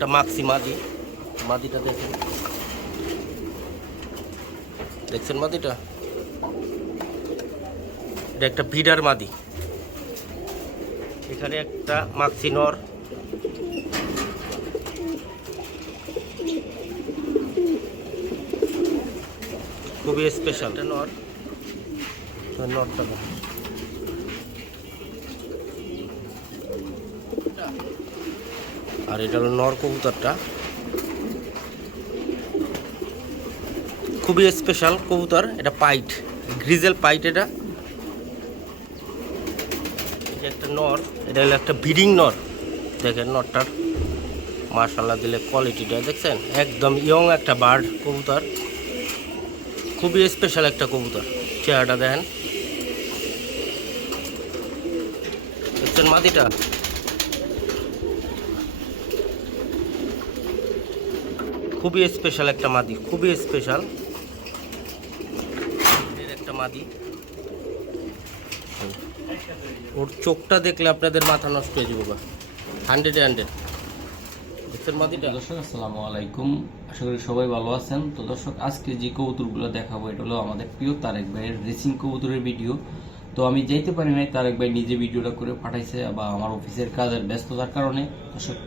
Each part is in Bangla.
একটা মাক্সি মাদি। মাদিটা দেখেন। দেখছেন মাদিটা? এটা একটা ভিডার মাদি। এখানে একটা মাক্সি নর। খুবই স্পেশাল নর। নরটা আর এটা হলো নর কবুতরটা। খুবই স্পেশাল কবুতর, এটা পাইট, গ্রিজেল পাইট এটা। একটা নর, এটা হলো একটা ব্রিডিং নর। দেখেন নরটার মার্শাল্লাহ দিলে কোয়ালিটিটা, দেখছেন? একদম ইয়ং একটা বার্ড কবুতর। খুবই স্পেশাল একটা কবুতর, চেহারাটা দেখেন। দেখছেন মাদিটা খুবই স্পেশাল একটা মাদি, খুবই স্পেশাল একটা মাদি। ওর চোখটা দেখলে আপনাদের মাথা নষ্ট হয়ে যাবে হান্ড্রেড হান্ড্রেড দেখছেন মাদিটা? দর্শক, আসসালামু আলাইকুম। আশা করি সবাই ভালো আছেন। তো দর্শক, আজকে যে কবুতরগুলো দেখাবো, এটা হলো আমাদের প্রিয় তারেক ভাইয়ের রেসিং কবুতরের ভিডিও তো আমি যাইতে পারি নাই, তারেক ভাই নিজে ভিডিওটা করে পাঠাইছে বা আমার অফিসের কাজের ব্যস্ততার কারণে। দর্শক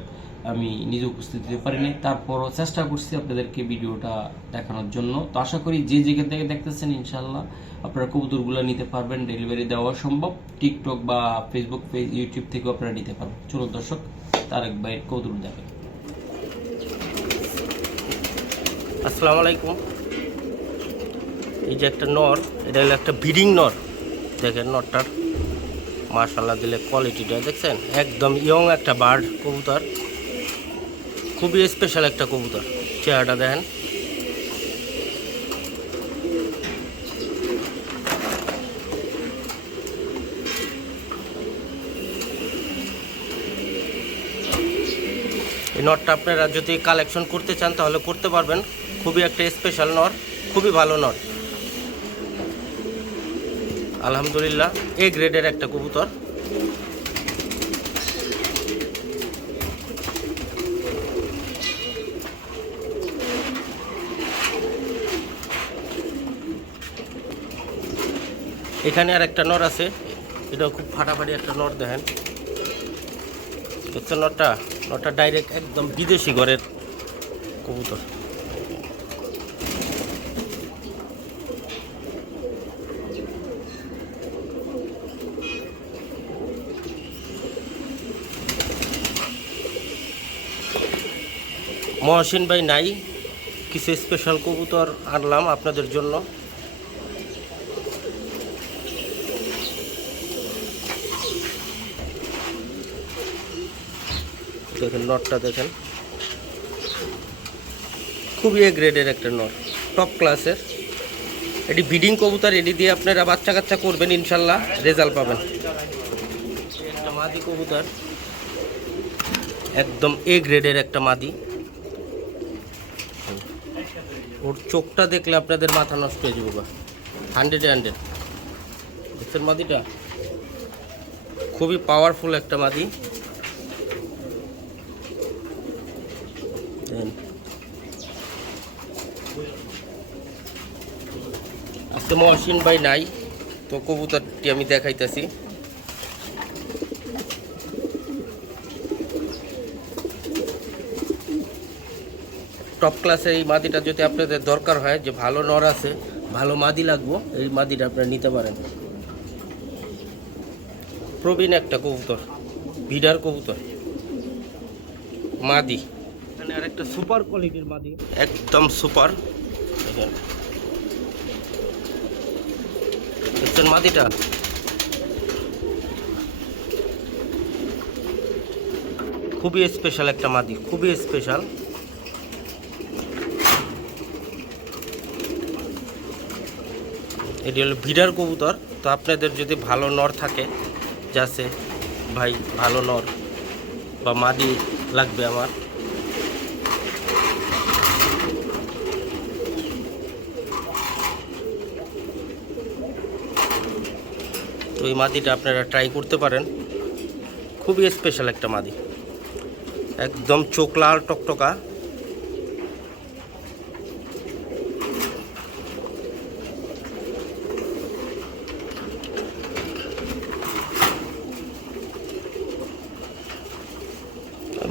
আমি নিজে উপস্থিত হতে পারিনি তারপরও চেষ্টা করছি আপনাদেরকে ভিডিওটা দেখানোর জন্য। তো আশা করি যে জায়গা থেকে দেখতেছেন ইনশাল্লাহ আপনারা কবুতরগুলো নিতে পারবেন। ডেলিভারি দেওয়া সম্ভব। টিকটক বা ফেসবুক পেজ ইউটিউব থেকেও আপনারা নিতে পারবেন। চলুন দর্শক, তারেক ভাইয়ের কবুতর দেখেন আসসালামু আলাইকুম। এই যে একটা নর, এটা হলো একটা ব্রিডিং নর। দেখেন নরটার মার্শাল্লাহ দিলে কোয়ালিটিটা দেখছেন? একদম ইয়ং একটা বার্ড কবুতর। খুবই স্পেশাল একটা কবুতর। চেহারাটা দেখেন। এই নটটা আপনারা যদি কালেকশন করতে চান, তাহলে করতে পারবেন। খুবই একটা স্পেশাল নট, খুবই ভালো নট। আলহামদুলিল্লাহ এ গ্রেডের একটা কবুতর। এখানে আর একটা নর আছে। এটা খুব ফাটাফাটি একটা নর দেখেন। দেখছেন নটটা? নটটা ডাইরেক্ট একদম বিদেশি ঘরের কবুতর। মহসিন ভাই নাই। কিছু স্পেশাল কবুতর আনলাম আপনাদের জন্য। দেখেন, নটটা দেখেন। খুবই এ গ্রেডের একটা নট টপ ক্লাসের এটি ব্রিডিং কবুতর, এটি দিয়ে আপনারা বাচ্চা কাচ্চা করবেন, ইনশাল্লাহ রেজাল্ট পাবেন। একটা মাদি কবুতর, একদম এ গ্রেডের একটা মাদি। ওর চোখটা দেখলে আপনাদের মাথা নষ্ট হয়ে যাবে বা হান্ড্রেড মাদিটা? খুবই পাওয়ারফুল একটা মাদি। আজকে মহসিন ভাই নাই তো কবুতরটি আমি দেখাইতেছি। টপ ক্লাসের এই মাদিটা যদি আপনাদের দরকার হয় যে ভালো নর আছে ভালো মাদি লাগবো এই মাদিটা আপনারা নিতে পারেন। প্রবীণ একটা কবুতর ভিডার কবুতর মাদি। এখানে আরেকটা সুপার কোয়ালিটির মাদি। একদম সুপার দেখছেন মাদিটা খুবই স্পেশাল একটা মাদি খুবই স্পেশাল এটি হলো ভিডার কবুতর। তো আপনাদের যদি ভালো নর থাকে, যাচ্ছে, ভাই, ভালো নর বা মাদি লাগবে আমার। তো এই মাদিটা আপনারা ট্রাই করতে পারেন। খুবই স্পেশাল একটা মাদি। একদম চোখ লাল, টকটকা।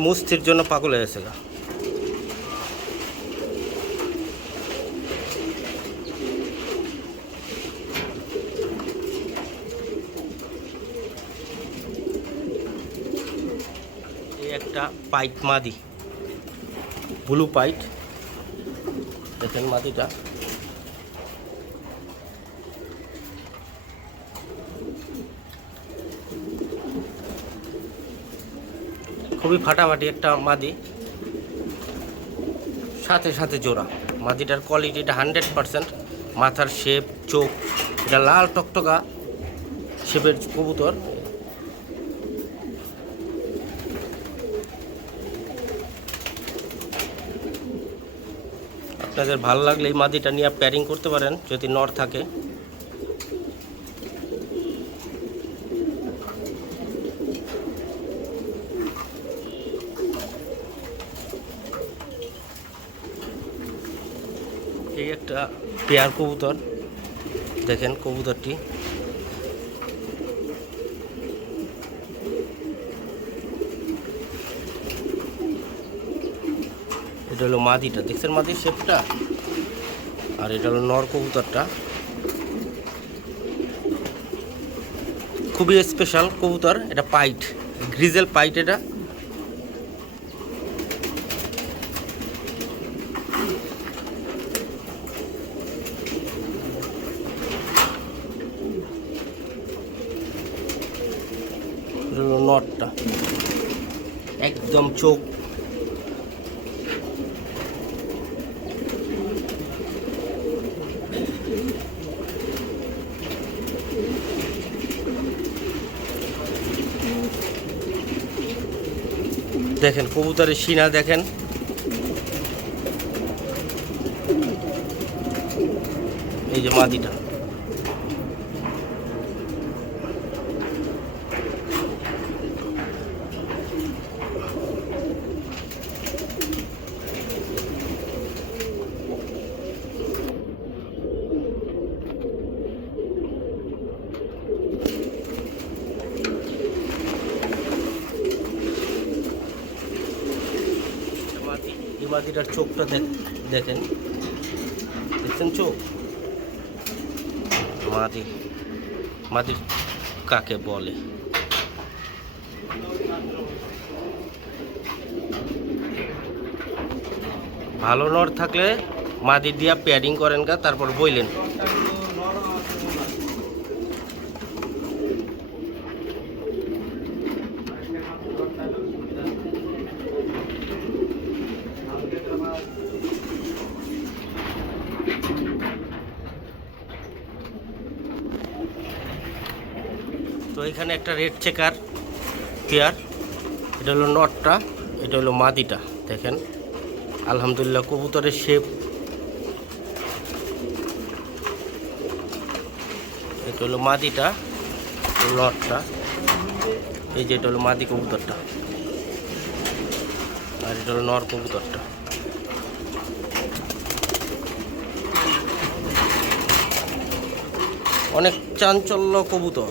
মুস্তির জন্য পাগল হয়ে গেছে গা এই একটা পাইট মাদি। Blue pied. দেখেন মাদিটা। খুবই ফাটাফাটি একটা মাদি। সাথে সাথে জোড়া। মাদিটার কোয়ালিটিটা হান্ড্রেড পারসেন্ট। মাথার শেপ, চোখ, এটা লাল টকটকা শেপের কবুতর। আপনাদের ভালো লাগলে এই মাদিটা নিয়ে প্যারিং করতে পারেন, যদি নর থাকে। এই একটা পেয়ার কবুতর, দেখেন কবুতরটি। এটা হলো মাদিটা। দেখছেন মাদির শেপটা আর এটা হলো নর কবুতরটা। খুবই স্পেশাল কবুতর, এটা পাইট, গ্রিজেল পাইট এটা। নটটা একদম চোখ দেখেন কবুতরের সিনা দেখেন। এই যে মাদিটা মাদি চোখটা দেখ- দেখেন। দেখছেন চোখ? মাদি মাদি কাকে বলে? ভালো নর থাকলে মাদি দিয়া প্যাডিং করেন গা, তারপর বইলেন তো এখানে একটা রেড চেকার পেয়ার এটা হলো নটটা এটা হলো মাদিটা, দেখেন। আলহামদুলিল্লাহ, কবুতরের শেপ এটা হলো মাদিটা নটটা এই যে এটা হলো মাদি কবুতরটা। আর এটা হলো নর কবুতরটা। অনেক চাঞ্চল্য কবুতর।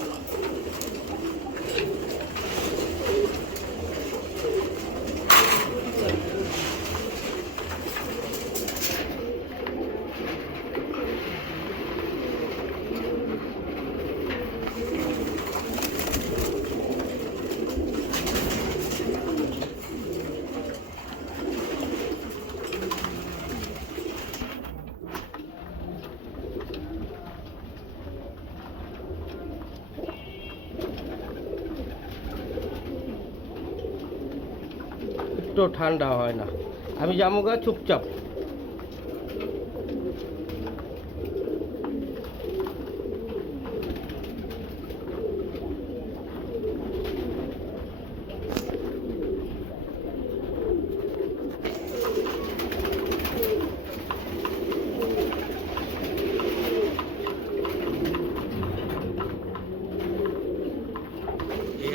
একটু ঠান্ডা হয় না। আমি যাব গা চুপচাপ।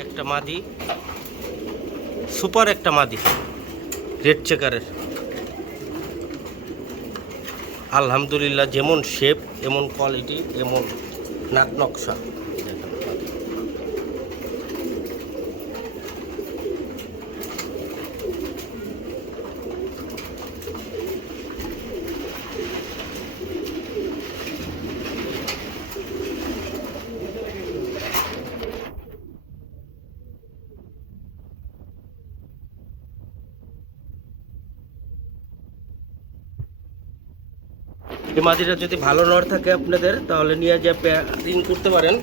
একটা মাদি। সুপার একটা মাদি। রেড চেকারের। আলহামদুলিল্লাহ যেমন শেপ এমন কোয়ালিটি এমন নাক নকশা। মাটিটা যদি ভালো নর থাকে আপনাদের, তাহলে নিয়ে যে প্যারিং করতে পারেন।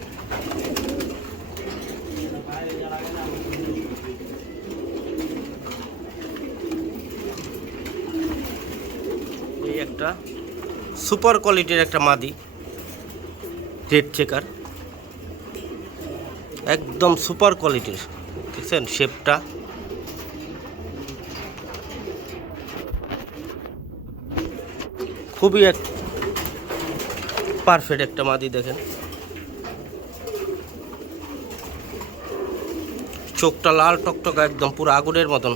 একটা সুপার কোয়ালিটির একটা মাদি রেড চেকার একদম সুপার কোয়ালিটির দেখছেন শেপটা খুবই এক পারফেক্ট একটা মাদি দেখেন। চোখটা লাল টকটকা একদম পুরো আগুনের মতন।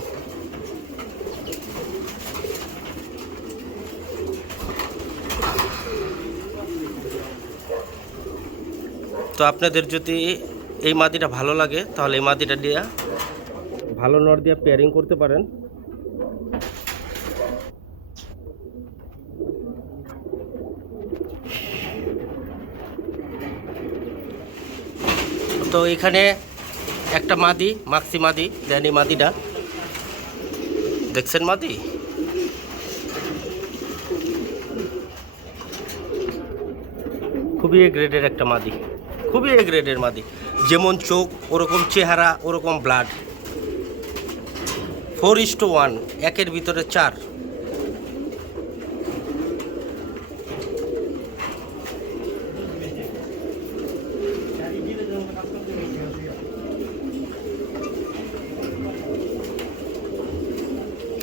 তো আপনাদের যদি এই মাদিটা ভালো লাগে, তাহলে এই মাদিটা দিয়ে ভালো নর দিয়ে পেয়ারিং করতে পারেন। তো এখানে একটা মাদি, মাক্সি মাদি দেন মাদিটা। দেখছেন মাদি? খুবই এ গ্রেডের একটা মাদি। খুবই এ গ্রেডের মাদি। যেমন চোখ, ওরকম চেহারা, ওরকম ব্লাড ফোর ইস ওয়ান একের ভিতরে চার।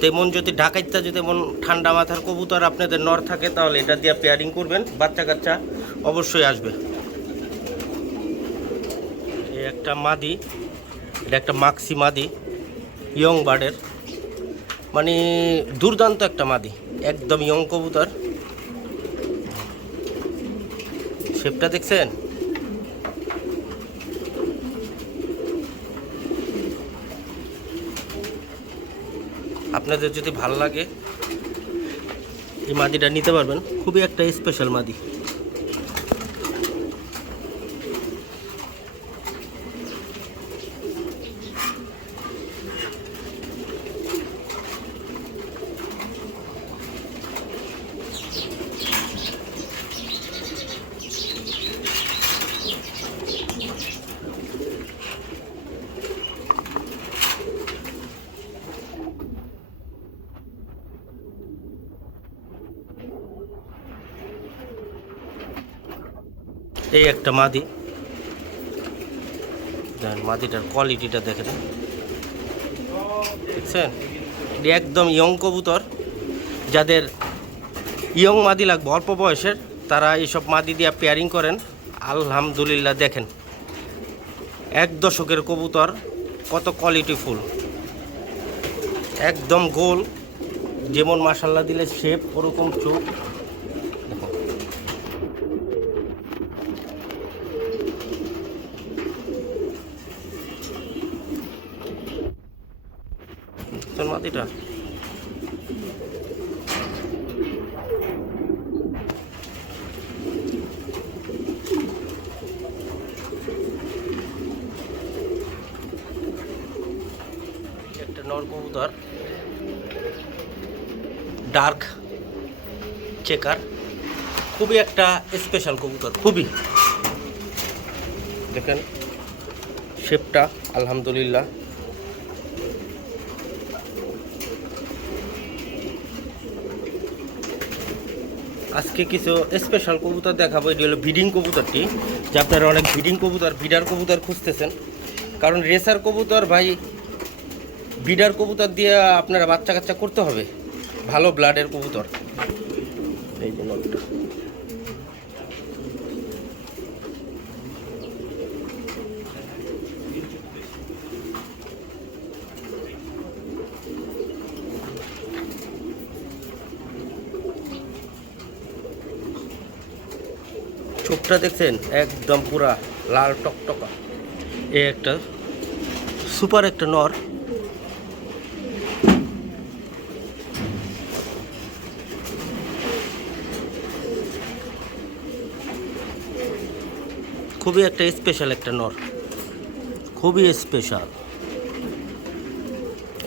তেমন যদি ঢাকাইতে যদি এমন ঠান্ডা মাথার কবুতর আপনাদের নর থাকে, তাহলে এটা দিয়ে পেয়ারিং করবেন। বাচ্চা কাচ্চা অবশ্যই আসবে। এই একটা মাদি, এটা একটা মাক্সি মাদি ইয়ং বার্ডের মানে দুর্দান্ত একটা মাদি, একদম ইয়ং কবুতর। শেপটা দেখছেন? আপনাদের যদি ভালো লাগে এই মাদিটা নিতে পারবেন। খুবই একটা স্পেশাল মাদি। এই একটা মাদি। দেখেন মাদিটার কোয়ালিটিটা দেখেন। দেখছেন? এটি একদম ইয়ং কবুতর। যাদের ইয়ং মাদি লাগবে, অল্প বয়সের, তারা এইসব মাদি দিয়ে পেয়ারিং করেন। আলহামদুলিল্লাহ, দেখেন। এক দশকের কবুতর, কত কোয়ালিটি ফুল। একদম গোল। যেমন মাসাল্লা দিলে শেপ ওরকম চোখ। তোর মাটিটা? একটা নর কবুতর ডার্ক চেকার, খুবই একটা স্পেশাল কবুতর, খুবই। দেখেন শেপটা আলহামদুলিল্লাহ। আজকে কিছু স্পেশাল কবুতর দেখাবো। এটি হলো ব্রিডিং কবুতরটি, যে আপনারা অনেক ব্রিডিং কবুতর বিডার কবুতর খুঁজতেছেন। কারণ রেসার কবুতর ভাই বিডার কবুতর দিয়ে আপনারা বাচ্চা কাচ্চা করতে হবে। ভালো ব্লাডের কবুতর। এই যে চোখটা দেখছেন? একদম পুরা লাল টকটকা। এ একটা সুপার একটা নর। খুবই একটা স্পেশাল একটা নর। খুবই স্পেশাল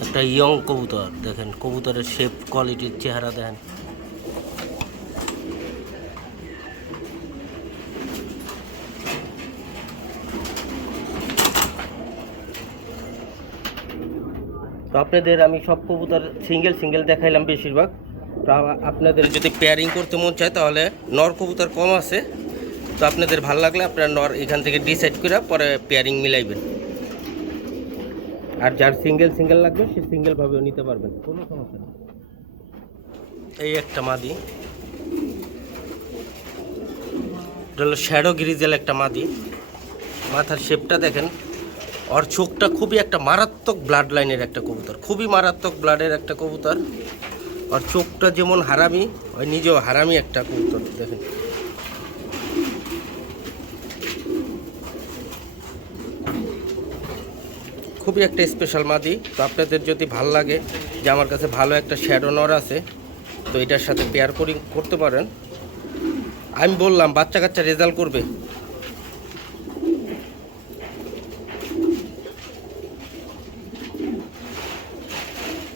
একটা ইয়ং কবুতর, দেখেন, কবুতরের শেপ কোয়ালিটির চেহারা দেখেন। আপনাদের আমি সব কবুতর সিঙ্গেল সিঙ্গেল দেখাইলাম বেশিরভাগ। আপনাদের যদি পেয়ারিং করতে মন চায় তাহলে নর কবুতর কম আছে। তো আপনাদের ভালো লাগলে আপনারা নর এখান থেকে ডিসাইড করে পরে পেয়ারিং মিলাইবেন। আর যার সিঙ্গেল সিঙ্গেল লাগবে, সে সিঙ্গেলভাবেও নিতে পারবেন। কোনো সমস্যা নেই। এই একটা মাদি। এটা হলো শ্যাডো গ্রিজেল একটা মাদি। মাথার শেপটা দেখেন। ওর চোখটা খুবই একটা মারাত্মক ব্লাড লাইনের একটা কবুতর, খুবই মারাত্মক ব্লাডের একটা কবুতর। আর চোখটা যেমন হারামি, ওই নিজেও হারামি একটা কবুতর, দেখেন। খুবই একটা স্পেশাল মাদি। তো আপনাদের যদি ভালো লাগে যে আমার কাছে ভালো একটা শ্যাডো নর আছে, তো এটার সাথে পেয়ার করি, করতে পারেন। আমি বললাম বাচ্চা কাচ্চা রেজাল্ট করবে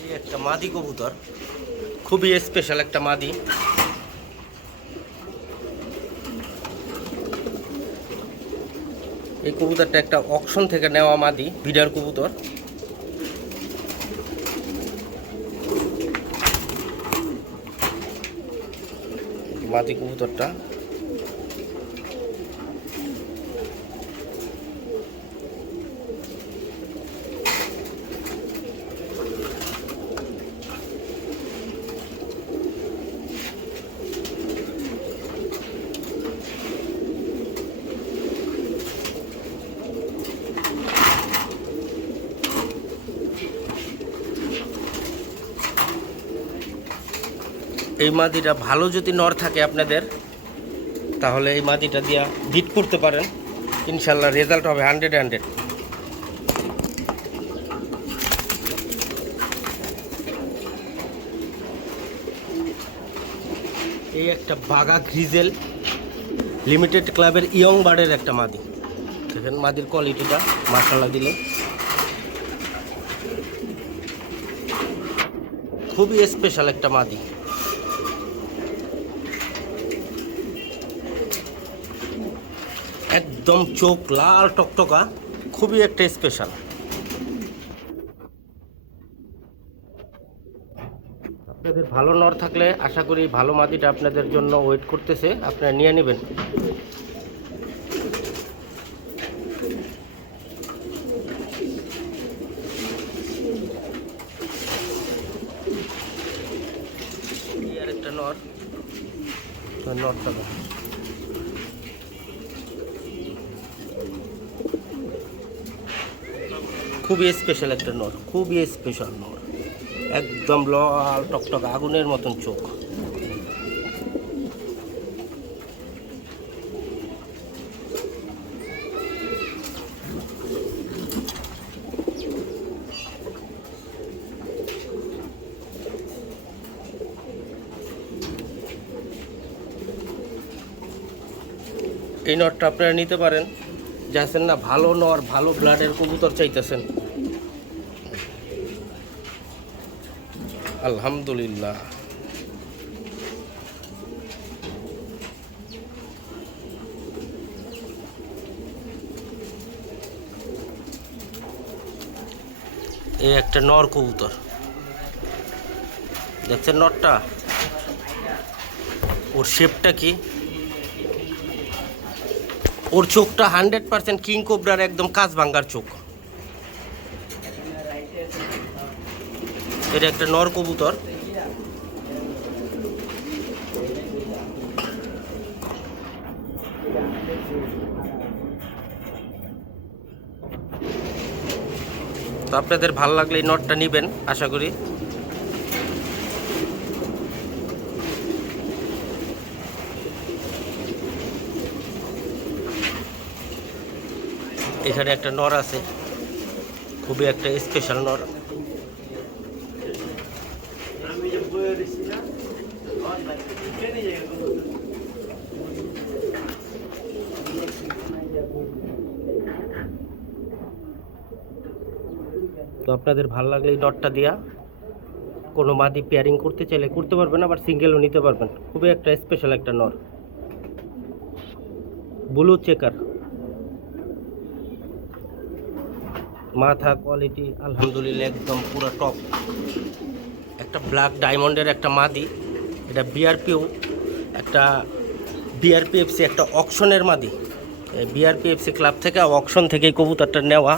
এই একটা মাদি কবুতর। খুবই স্পেশাল একটা মাদি। এই কবুতরটা একটা অকশন থেকে নেওয়া মাদি বিডার কবুতর। মাদি কবুতরটা। এই মাদিটা ভালো যদি নর থাকে আপনাদের, তাহলে এই মাদিটা দিয়া বিট করতে পারেন। ইনশাল্লাহ রেজাল্ট হবে হান্ড্রেড হান্ড্রেড এই একটা বাগা গ্রিজেল লিমিটেড ক্লাবের ইয়ং বার্ডের একটা মাদি। দেখেন মাদির কোয়ালিটিটা মাসাল্লা দিলে। খুবই স্পেশাল একটা মাদি। একদম চোখ লাল টকটকা, খুবই একটা স্পেশাল আপনাদের ভালো নর থাকলে আশা করি ভালো মাদিটা আপনাদের জন্য ওয়েট করতেছে, আপনারা নিয়ে নেবেন। একটা নর। নরটা খুবই স্পেশাল একটা নর, খুবই স্পেশাল নর। একদম লাল, টকটক আগুনের মতন চোখ। এই নটটা আপনারা নিতে পারেন। যাচ্ছেন না, ভালো নর, ভালো ব্লাডের কবুতর চাইতেছেন। আলহামদুলিল্লাহ। এই একটা নর কবুতর। দেখছেন নরটা? ওর শেপটা কি? ওর চোখটা হান্ড্রেড পার্সেন্ট কিং কোবরার একদম কাজ ভাঙ্গার চোখ। এটা একটা নর কবুতর। তো আপনাদের ভালো লাগলে এই নটটা নেবেন, আশা করি। এখানে একটা নর আছে। খুবই একটা স্পেশাল নর। তো আপনাদের ভালো লাগলে নটটা দিয়া। কোনো মাদি পেয়ারিং করতে চাইলে করতে পারবেন, আবার সিঙ্গেলও নিতে পারবেন। খুবই একটা স্পেশাল একটা নর। ব্লু চেকার মাথা কোয়ালিটি আলহামদুলিল্লাহ, একদম পুরো টপ একটা ব্ল্যাক ডায়মন্ডের একটা মাদি, এটা বিআরপিও একটা বিআরপিএফসি একটা অকশনের মাদি। বিআরপিএফসি ক্লাব থেকে অকশন থেকে কবুতরটা নেওয়া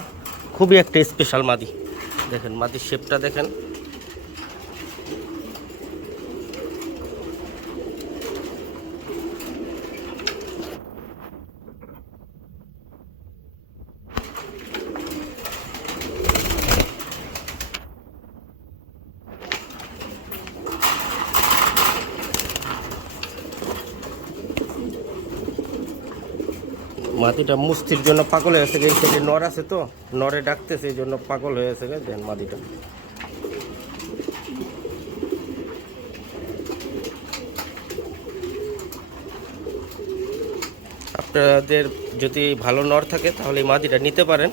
খুবই একটা স্পেশাল মাদি। দেখেন, মাদির শেপটা দেখেন। মাটিটা মুস্তির জন্য পাগল হয়ে গেছে সাইডে নর আছে তো, নরে ডাকতেছে, এই জন্য পাগল হয়ে গেছে দেন মাটিটা। আপনাদের যদি ভালো নর থাকে, তাহলে এই মাদিটা নিতে পারেন।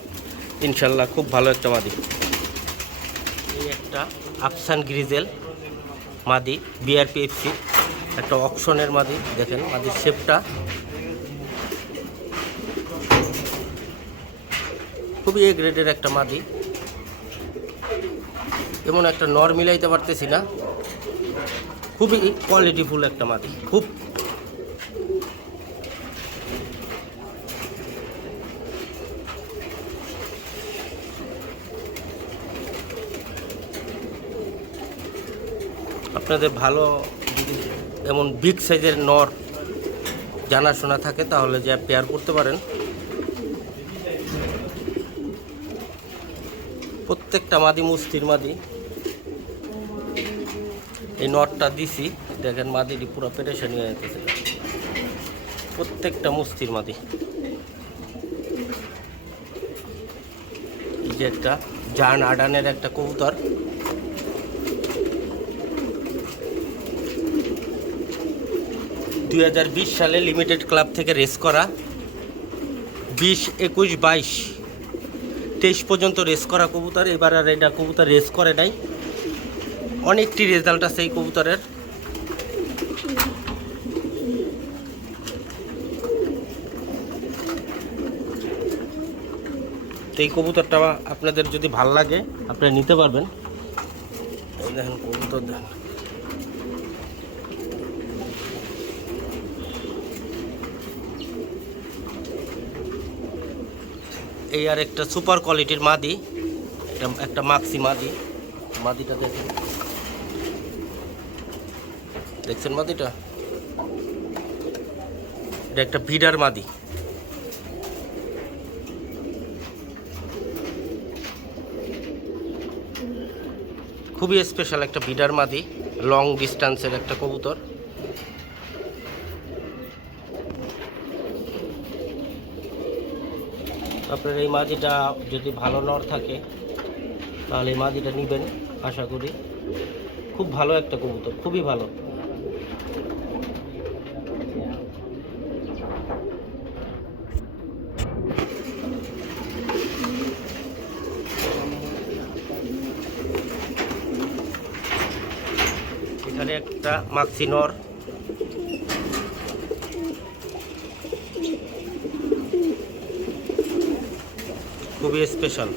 ইনশাল্লাহ খুব ভালো একটা মাদি এই একটা আফসান গ্রিজেল মাদি বিআরপিএফসি একটা অপশনের মাদি দেখেন মাদির শেপটা খুবই এ গ্রেডের একটা মাদি এমন একটা নর মিলাইতে পারতেছি না। খুবই কোয়ালিটিফুল একটা মাদি খুব। আপনাদের ভালো এমন বিগ সাইজের নর জানাশোনা থাকে, তাহলে যে পেয়ার করতে পারেন। প্রত্যেকটা মাদি মুস্তির মাদি। এই নটটা দিছি, দেখেন মাদিটি পুরো পেরেশানি হয়ে যেতেছে প্রত্যেকটা মুস্তির মাদি। যে একটা জান আডানের একটা কবুতর। দু হাজার বিশ সালে লিমিটেড ক্লাব থেকে রেস করা। বিশ, একুশ, বাইশ। তেইশ পর্যন্ত রেস করা কবুতর, এবার আর এটা কবুতর রেস করে নাই। অনেকটি রেজাল্ট আছে এই কবুতরের। এই কবুতরটা আপনাদের যদি ভালো লাগে আপনারা নিতে পারবেন। দেখেন কবুতর, দেখেন। এই আর একটা সুপার কোয়ালিটির মাদি। এটা একটা মাক্সি মাদি। মাদিটা দেখেন। দেখছেন মাদিটা? এটা একটা ভিডার মাদি। খুবই স্পেশাল একটা ভিডার মাদি লং ডিস্টেন্সের একটা কবুতর। আপনার এই মাদিটা যদি ভালো নর থাকে, তাহলে এই মাদিটা নেবেন, আশা করি। খুব ভালো একটা কবুতর, খুবই ভালো। এখানে একটা মাক্সি খুবই স্পেশাল